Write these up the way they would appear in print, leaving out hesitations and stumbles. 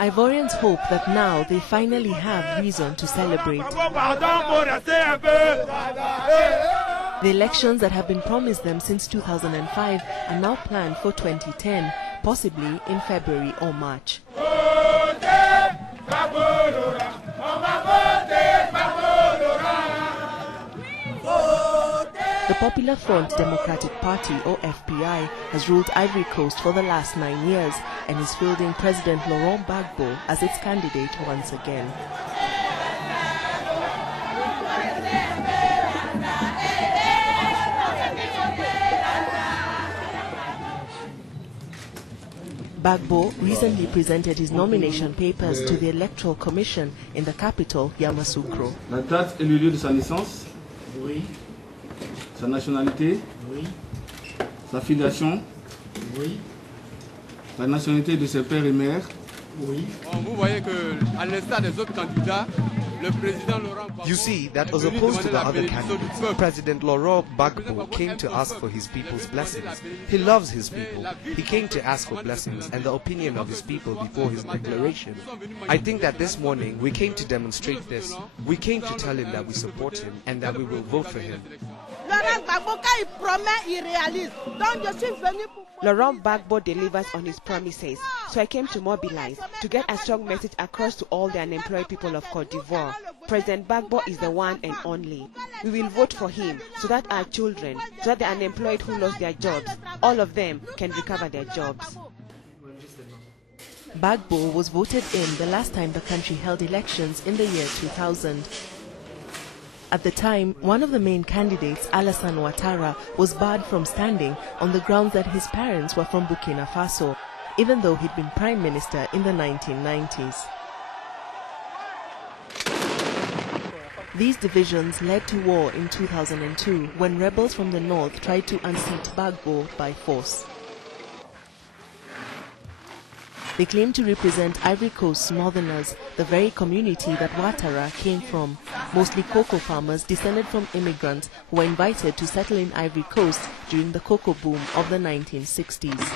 Ivorians hope that now they finally have reason to celebrate. The elections that have been promised them since 2005 are now planned for 2010, possibly in February or March. The Popular Front Democratic Party, or FPI, has ruled Ivory Coast for the last 9 years and is fielding President Laurent Gbagbo as its candidate once again. Gbagbo recently presented his nomination papers to the Electoral Commission in the capital, Yamoussoukro. La date et le lieu de sa naissance? Oui. Sa nationalité? Oui. Sa filiation? Oui. La nationalité de ses pères et mères? Oui. Vous voyez que, à l'instar des autres candidats, le président Laurent Gbagbo. You see that as opposed to the other candidates, President Laurent Gbagbo came to ask for his people's blessings. He loves his people. He came to ask for blessings and the opinion of his people before his declaration. I think that this morning we came to demonstrate this. We came to tell him that we support him and that we will vote for him. Laurent Gbagbo delivers on his promises, so I came to mobilize, to get a strong message across to all the unemployed people of Côte d'Ivoire. President Gbagbo is the one and only. We will vote for him so that our children, so that the unemployed who lost their jobs, all of them can recover their jobs. Gbagbo was voted in the last time the country held elections in the year 2000. At the time, one of the main candidates, Alassane Ouattara, was barred from standing on the grounds that his parents were from Burkina Faso, even though he'd been prime minister in the 1990s. These divisions led to war in 2002 when rebels from the north tried to unseat Gbagbo by force. They claim to represent Ivory Coast's northerners, the very community that Ouattara came from, mostly cocoa farmers descended from immigrants who were invited to settle in Ivory Coast during the cocoa boom of the 1960s.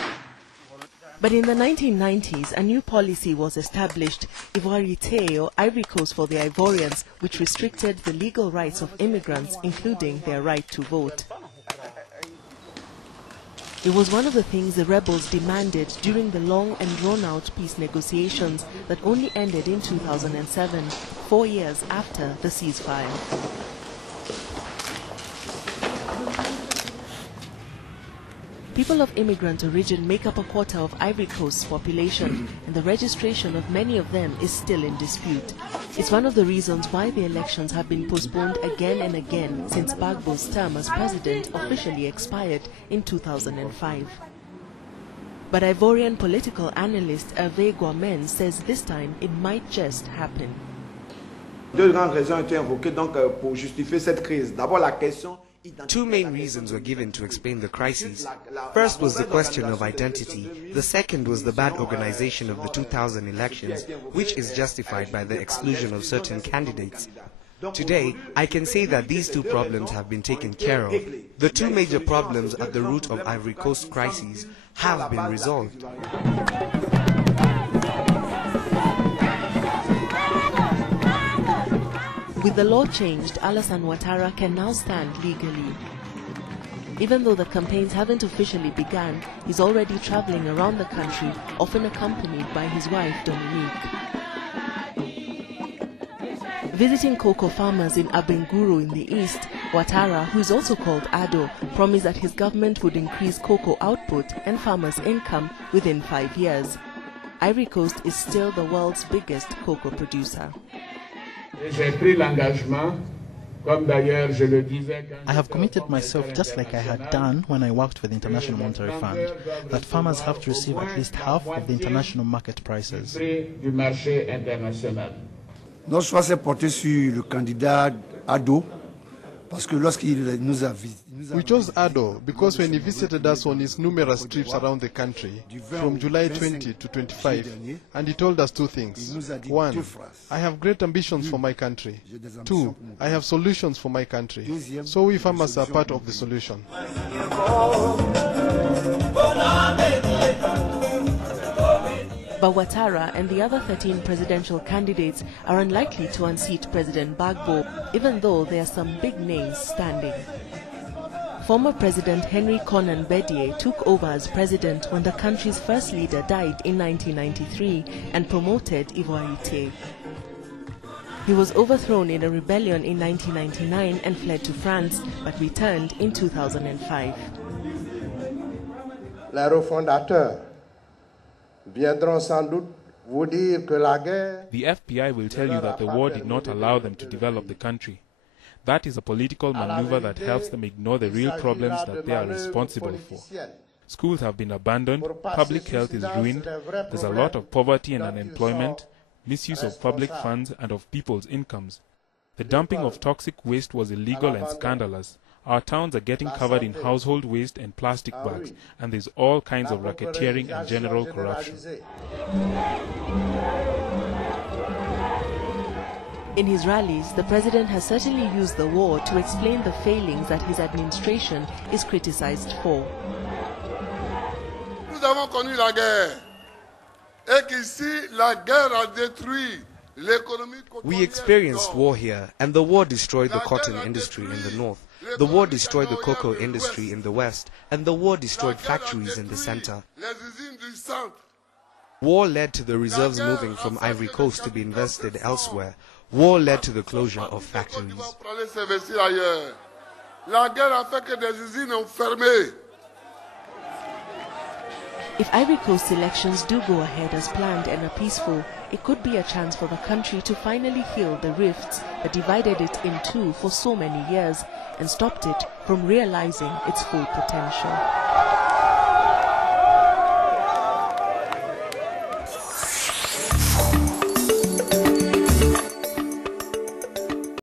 But in the 1990s, a new policy was established, Ivory or Ivory Coast for the Ivorians, which restricted the legal rights of immigrants, including their right to vote. It was one of the things the rebels demanded during the long and drawn-out peace negotiations that only ended in 2007, 4 years after the ceasefire. People of immigrant origin make up a quarter of Ivory Coast's population, and the registration of many of them is still in dispute. It's one of the reasons why the elections have been postponed again and again since Gbagbo's term as president officially expired in 2005. But Ivorian political analyst Hervé Guamen says this time it might just happen. Deux grandes raisons ont été invoquées donc pour justifier cette crise. D'abord la question. Two main reasons were given to explain the crisis. First was the question of identity. The second was the bad organization of the 2000 elections, which is justified by the exclusion of certain candidates. Today, I can say that these two problems have been taken care of. The two major problems at the root of Ivory Coast crises have been resolved. With the law changed, Alassane Ouattara can now stand legally. Even though the campaigns haven't officially begun, he's already traveling around the country, often accompanied by his wife, Dominique. Visiting cocoa farmers in Abenguru in the east, Ouattara, who is also called Ado, promised that his government would increase cocoa output and farmers' income within 5 years. Ivory Coast is still the world's biggest cocoa producer. I have committed myself, just like I had done when I worked for the International Monetary Fund, that farmers have to receive at least half of the international market prices. Notre choix s'est porté sur le candidat Ado, parce que lorsqu'il nous a visités. We chose Ado because when he visited us on his numerous trips around the country, from July 20 to 25, and he told us two things. One, I have great ambitions for my country. Two, I have solutions for my country. So we farmers are part of the solution. But Ouattara and the other 13 presidential candidates are unlikely to unseat President Gbagbo, even though there are some big names standing. Former President Henry Konan Bedie took over as president when the country's first leader died in 1993 and promoted Ivory. He was overthrown in a rebellion in 1999 and fled to France, but returned in 2005. Les refondateurs viendront sans doute vous dire que la guerre... The FBI will tell you that the war did not allow them to develop the country. That is a political maneuver that helps them ignore the real problems that they are responsible for. Schools have been abandoned, public health is ruined, there's a lot of poverty and unemployment, misuse of public funds and of people's incomes. The dumping of toxic waste was illegal and scandalous. Our towns are getting covered in household waste and plastic bags, and there's all kinds of racketeering and general corruption. In his rallies, the president has certainly used the war to explain the failings that his administration is criticized for. Nous avons connu la guerre, et qu'ici la guerre a détruit l'économie. We experienced war here, and the war destroyed the cotton industry in the north. The war destroyed the cocoa industry in the west, and the war destroyed factories in the center. War led to the reserves moving from Ivory Coast to be invested elsewhere. War led to the closure of factories. If Ivory Coast elections do go ahead as planned and are peaceful, it could be a chance for the country to finally heal the rifts that divided it in two for so many years and stopped it from realizing its full potential.